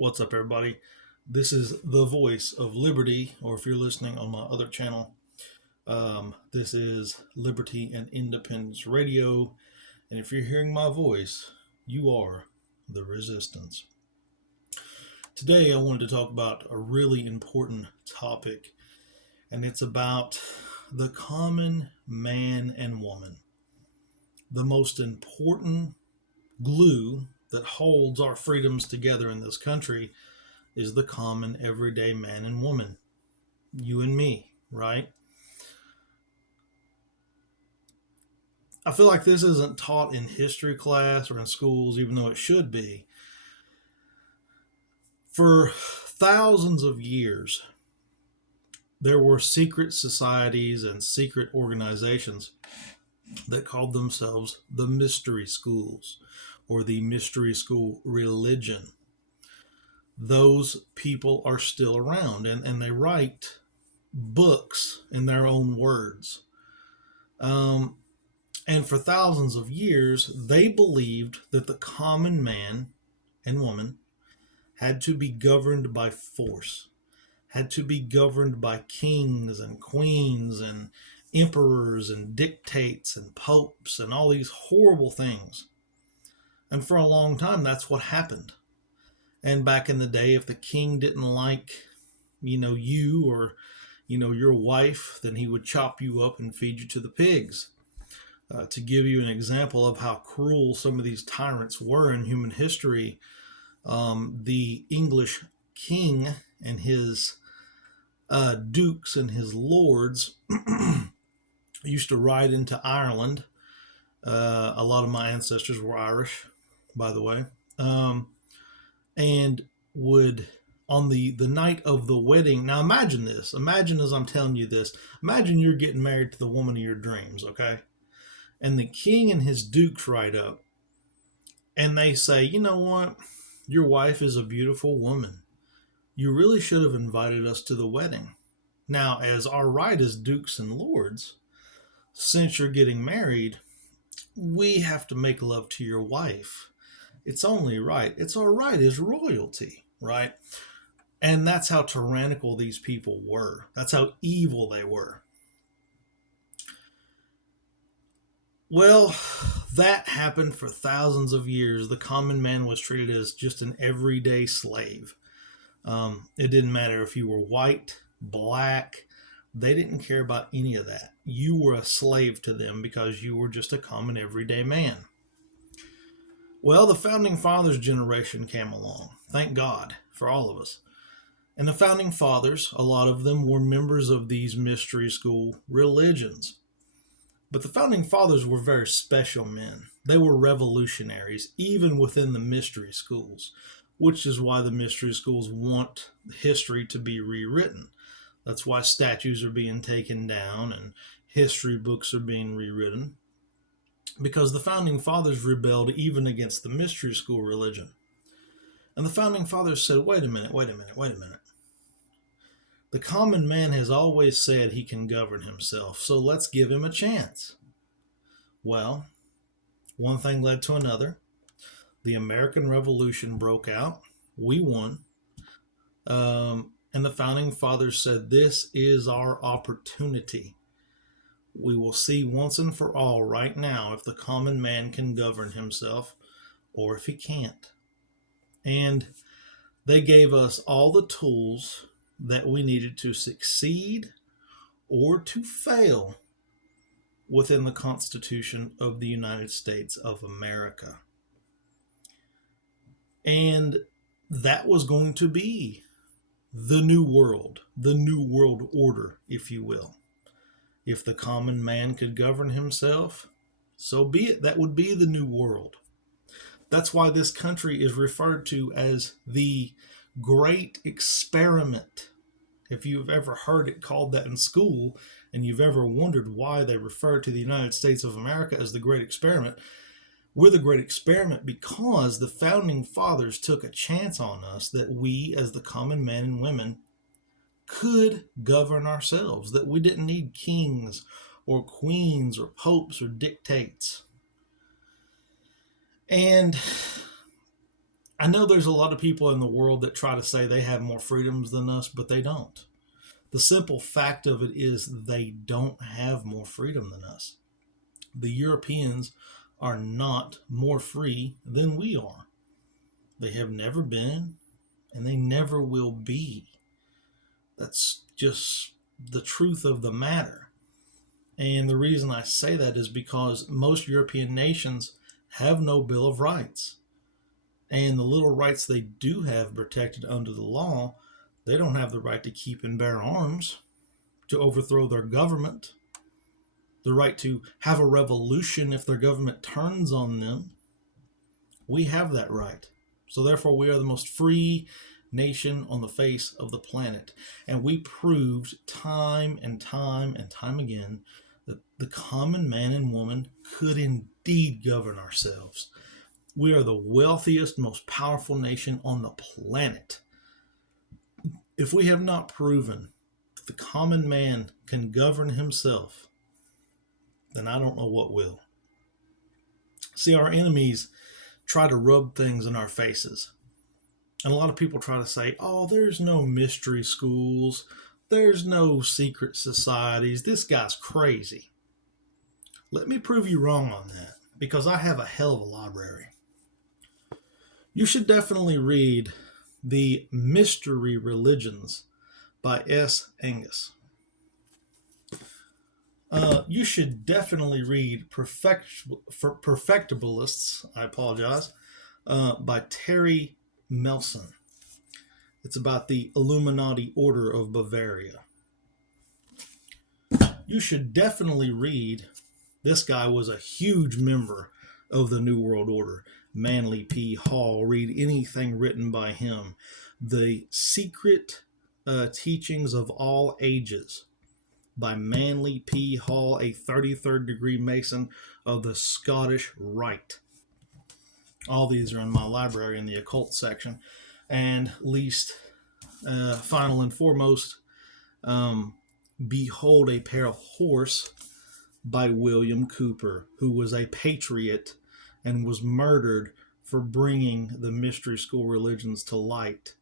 What's up, everybody? This is the voice of liberty, or if you're listening on my other channel, this is Liberty and Independence Radio. And if you're hearing my voice, you are the resistance. Today, I wanted to talk about a really important topic, and it's about the common man and woman, the most important glue that holds our freedoms together in this country is the common everyday man and woman, you and me, right? I feel like this isn't taught in history class or in schools, even though it should be. For thousands of years, there were secret societies and secret organizations that called themselves the mystery schools or the mystery school religion. Those people are still around, and they write books in their own words. And for thousands of years, they believed that the common man and woman had to be governed by force, had to be governed by kings and queens and emperors and dictates and popes and all these horrible things. And for a long time, that's what happened. And back in the day, if the king didn't like, you or, your wife, then he would chop you up and feed you to the pigs. To give you an example of how cruel some of these tyrants were in human history, the English king and his dukes and his lords used to ride into Ireland. A lot of my ancestors were Irish, by the way. And would, on the night of the wedding, now imagine this, imagine as I'm telling you this, imagine you're getting married to the woman of your dreams, okay? And the king and his dukes ride up and they say, you know what, your wife is a beautiful woman, you really should have invited us to the wedding. Now, as our right as dukes and lords, since you're getting married, we have to make love to your wife. It's only right. It's our right as royalty, right? And that's how tyrannical these people were. That's how evil they were. Well, that happened for thousands of years. The common man was treated as just an everyday slave. It didn't matter if you were white, black, they didn't care about any of that. You were a slave to them because you were just a common everyday man. Well, the founding fathers generation came along. Thank God for all of us. And the founding fathers, a lot of them were members of these mystery school religions. But the founding fathers were very special men. They were revolutionaries, even within the mystery schools, which is why the mystery schools want history to be rewritten. That's why statues are being taken down and history books are being rewritten, because the founding fathers rebelled even against the mystery school religion. And the founding fathers said, wait a minute. The common man has always said he can govern himself, so let's give him a chance. Well, one thing led to another. The American Revolution broke out. We won. And the founding fathers said, this is our opportunity. We will see once and for all right now if the common man can govern himself or if he can't. And they gave us all the tools that we needed to succeed or to fail within the Constitution of the United States of America. And that was going to be the new world order, if you will. If the common man could govern himself, so be it. That would be the new world. That's why this country is referred to as the Great Experiment. If you've ever heard it called that in school, and you've ever wondered why they refer to the United States of America as the Great Experiment, we're the Great Experiment because the founding fathers took a chance on us that we, as the common men and women, could govern ourselves, that we didn't need kings or queens or popes or dictates. And I know there's a lot of people in the world that try to say they have more freedoms than us, but they don't. The simple fact of it is they don't have more freedom than us. The Europeans are not more free than we are. They have never been, and they never will be. That's just the truth of the matter. And the reason I say that is because most European nations have no Bill of Rights. And the little rights they do have protected under the law, they don't have the right to keep and bear arms, to overthrow their government, the right to have a revolution if their government turns on them. We have that right. So therefore, we are the most free nation on the face of the planet. And we proved time and time and time again that the common man and woman could indeed govern ourselves. We are the wealthiest, most powerful nation on the planet. If we have not proven that the common man can govern himself, then I don't know what will. See, our enemies try to rub things in our faces. And a lot of people try to say, oh, there's no mystery schools. There's no secret societies. This guy's crazy. Let me prove you wrong on that, because I have a hell of a library. You should definitely read The Mystery Religions by S. Angus. You should definitely read Perfectibilists, I apologize, by Terry Melson. It's about the Illuminati Order of Bavaria. You should definitely read, this guy was a huge member of the New World Order, Manly P. Hall. Read anything written by him. The Secret Teachings of All Ages by Manly P. Hall, a 33rd degree Mason of the Scottish Rite. All these are in my library in the occult section. And least, final and foremost, Behold a Pale Horse by William Cooper, who was a patriot and was murdered for bringing the mystery school religions to light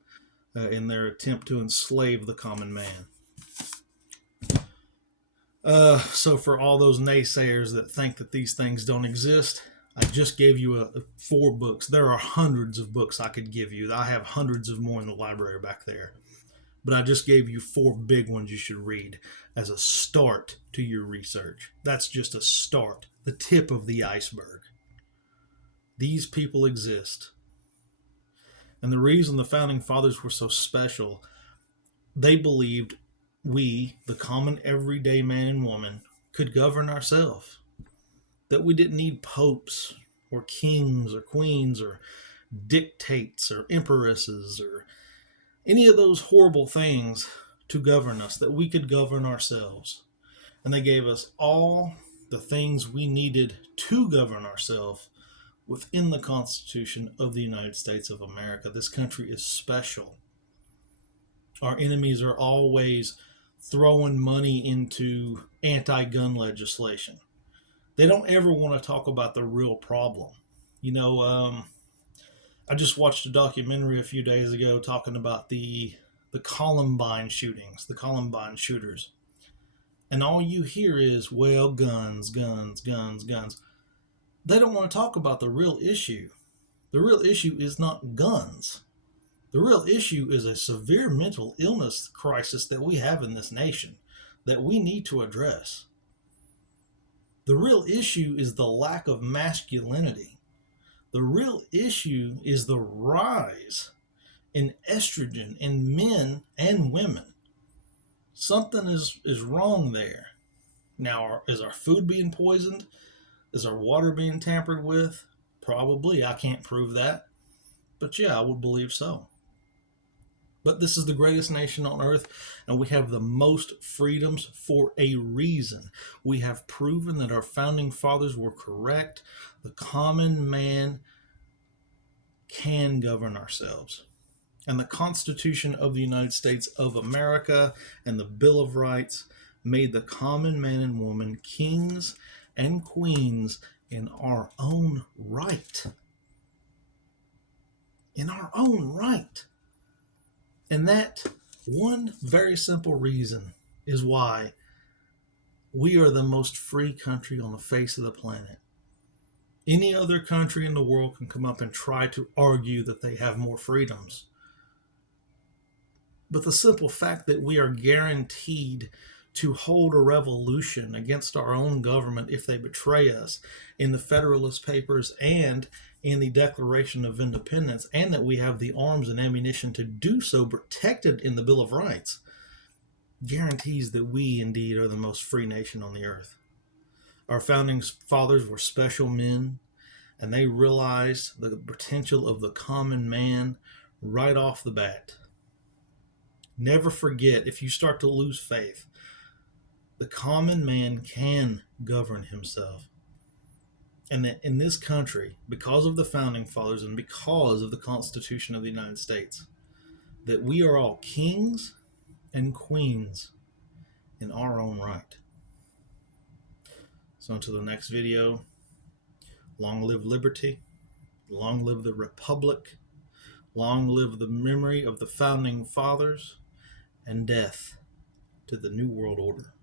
in their attempt to enslave the common man. So for all those naysayers that think that these things don't exist, I just gave you 4 books. There are hundreds of books I could give you. I have hundreds of more in the library back there. But I just gave you 4 big ones you should read as a start to your research. That's just a start, the tip of the iceberg. These people exist. And the reason the founding fathers were so special, they believed we, the common everyday man and woman, could govern ourselves. That we didn't need popes or kings or queens or dictates or empresses or any of those horrible things to govern us, that we could govern ourselves. And they gave us all the things we needed to govern ourselves within the Constitution of the United States of America. This country is special. Our enemies are always throwing money into anti-gun legislation. They don't ever want to talk about the real problem. You know, I just watched a documentary a few days ago talking about the Columbine shootings, the Columbine shooters. And all you hear is, well, guns, guns, guns, guns. They don't want to talk about the real issue. The real issue is not guns. The real issue is a severe mental illness crisis that we have in this nation that we need to address. The real issue is the lack of masculinity. The real issue is the rise in estrogen in men and women. Something is wrong there. Now, is our food being poisoned? Is our water being tampered with? Probably. I can't prove that. But yeah, I would believe so. But this is the greatest nation on earth, and we have the most freedoms for a reason. We have proven that our founding fathers were correct. The common man can govern ourselves. And the Constitution of the United States of America and the Bill of Rights made the common man and woman kings and queens in our own right. in our own right. And that one very simple reason is why we are the most free country on the face of the planet. Any other country in the world can come up and try to argue that they have more freedoms. But the simple fact that we are guaranteed to hold a revolution against our own government if they betray us in the Federalist Papers and in the Declaration of Independence, and that we have the arms and ammunition to do so protected in the Bill of Rights, guarantees that we indeed are the most free nation on the earth. Our founding fathers were special men, and they realized the potential of the common man right off the bat. Never forget, if you start to lose faith, the common man can govern himself. And that in this country, because of the founding fathers and because of the Constitution of the United States, that we are all kings and queens in our own right. So until the next video, long live liberty, long live the Republic, long live the memory of the founding fathers, and death to the New World Order.